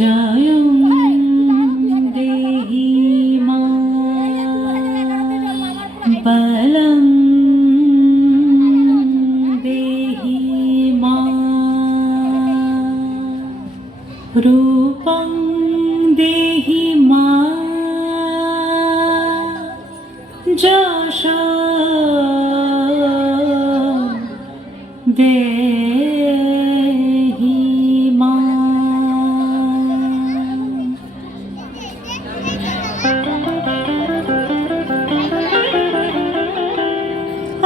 জয়ং দেহি মা বলং দেহি মা রূপং দেহি মা যশ দেহি মা।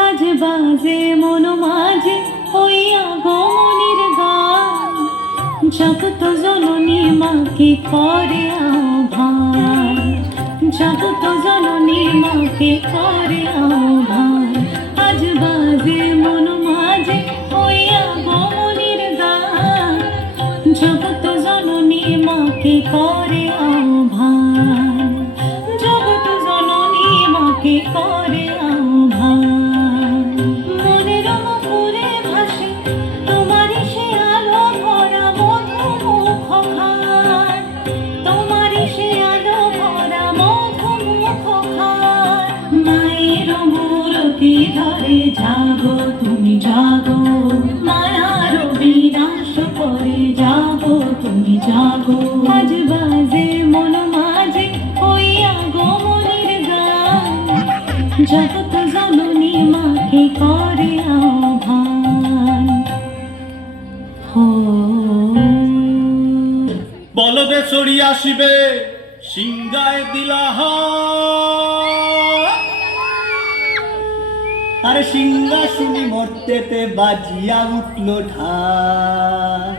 আজ বাজে মন মাঝে ওই আগমনীর গান, জগত জননী মাকে করে আহ্বান, জগত জননী মাকে করে আহ্বান। আজ বাজে মন মাঝে ওই আগমনীর গান, জগত জননী মাকে করে আহ্বান, জগত জননী মাকে করে আহ্বান। মনের মুখরে ভাসে তোমারই সে আলো ভরা মধু মুখখান, তোমারই সে আলো ভরা মধু মুখখান। মায়ের মূরতি ধরে জাগো তুমি জাগো, মায়ার বিনাশ করে জাগো তুমি জাগো। আজ বাজে মন মাঝে ওই আগমনীর গান, জগত জননী মাকে করে আহ্বান। বলদে চড়ি আসিবে সিংহায় দিলাহা, আরে সিংহাসনী মর্তেতে বাজিয়া উঠল ঢাক।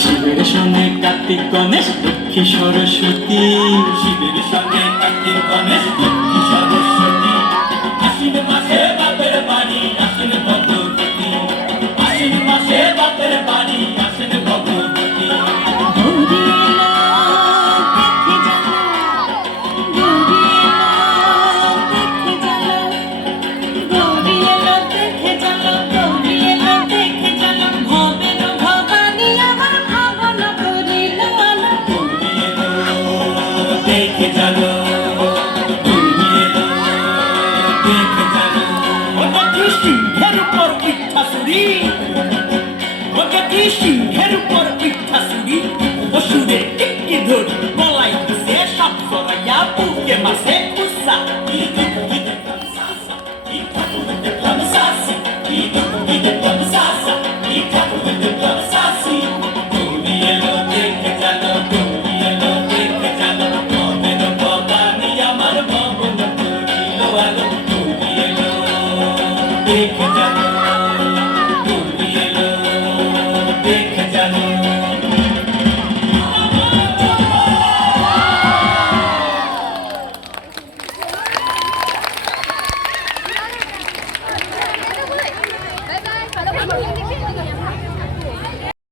শিবের সঙ্গে কার্তিক গণেশ লক্ষ্মী সরস্বতী, শিবের সঙ্গে কার্তিক গণেশ লক্ষ্মী সরস্বতী। আশ্বিন মাসে বাপের বাড়ি আসেন ভগবতী, আশ্বিন মাসে বাপের বাড়ি আসেন ভগবতী। দেখে চলো তুমি এলো, দেখে চলো ওটা সিংহের উপর ইচ্ছাসুরি, ওটা সিংহের উপর ইচ্ছাসুরি। অসুরে টিকি ধরি গলাই দিছে সাপ জড়াইয়া বুকে মাসে কুসা। দেখে জানো তুমি এলো, দেখে জানো। Bye bye.